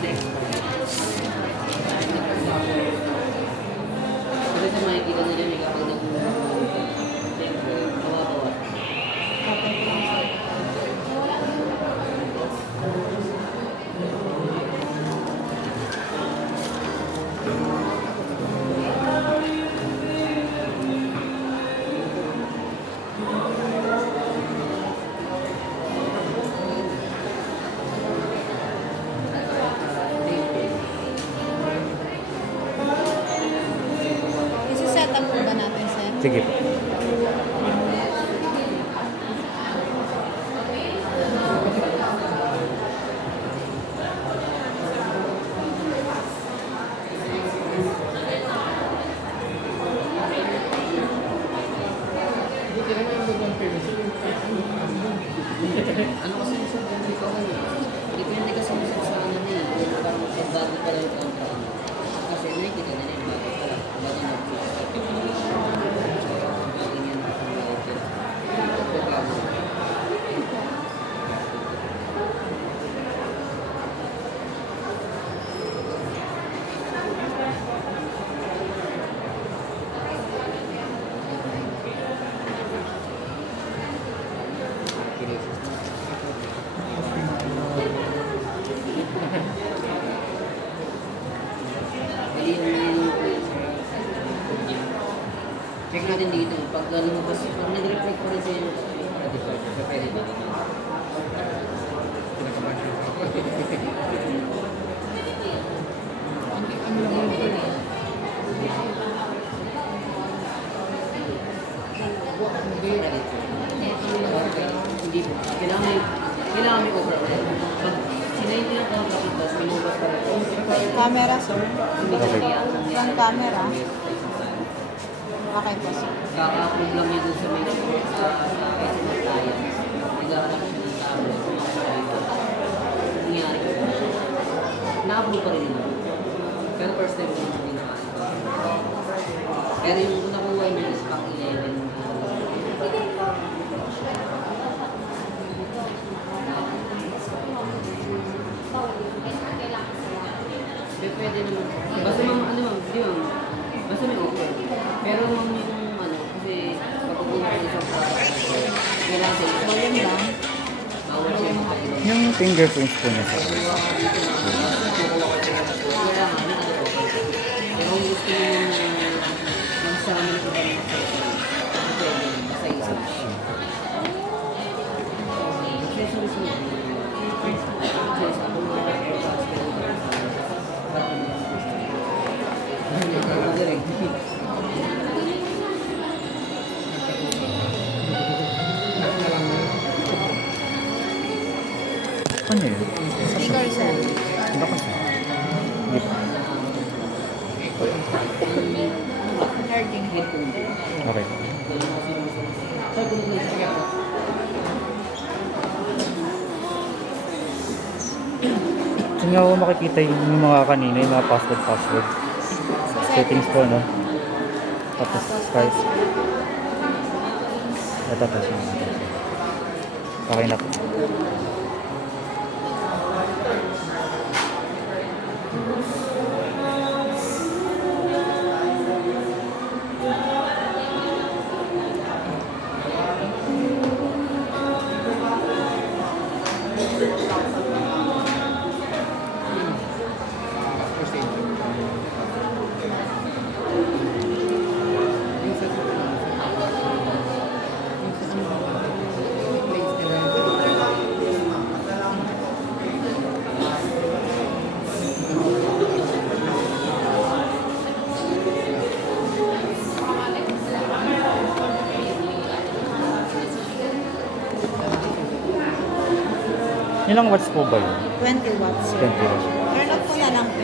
Kasi sa makikita nila may kapag nag-kawawa. Isi-set up po ba natin, sir? Sige po. Ano kasi yung sa dito ko depende kasi sa ano na eh. Parang sa bago pa lang yung contract. Kasi nakikita nila yung bago pa lang. Bago mag-start. Bago yan. Bago. Check natin dito. Pag lumabas, pag nag-reflect ko rin sa inyo, pwede ba dito? Hindi po. Kailangan may override. Pag sinayin yung contract ito, sa lumabas pa rin. Camera, sir. Hindi ka kaya. Front camera. Okay po, sir. Kaka-approve lang niya dun sa may sa SMS tayo. Naghahanap siya ng tablet. Nangyari ko. Na-approve pa rin naman. Pero first time ko hindi nakaano. Pero yung nakuha niya is pang 11. Pwede naman. Basta ma'am, ano ma'am, di ma'am. Basta may offer. Pero ma'am yung ano, kasi kapag pumunta ka isang product, kailangan sa isa. Volume lang. Bawal siya makapulong. Yung fingerprints po niya. Kailangan may ano ko. Pero kung gusto mo magsama ng iba ng pwede, basta isa. Ano yun? Speaker, sir. Ano kasi? Hindi po. Charging. Okay. Saan nga ako makikita yung mga kanina, yung mga password. Settings po, no? Tapos start. Ito. Okay na po. Ilang watts po ba yun? 20 watts, sir. 20 watts. Turn off po na lang po.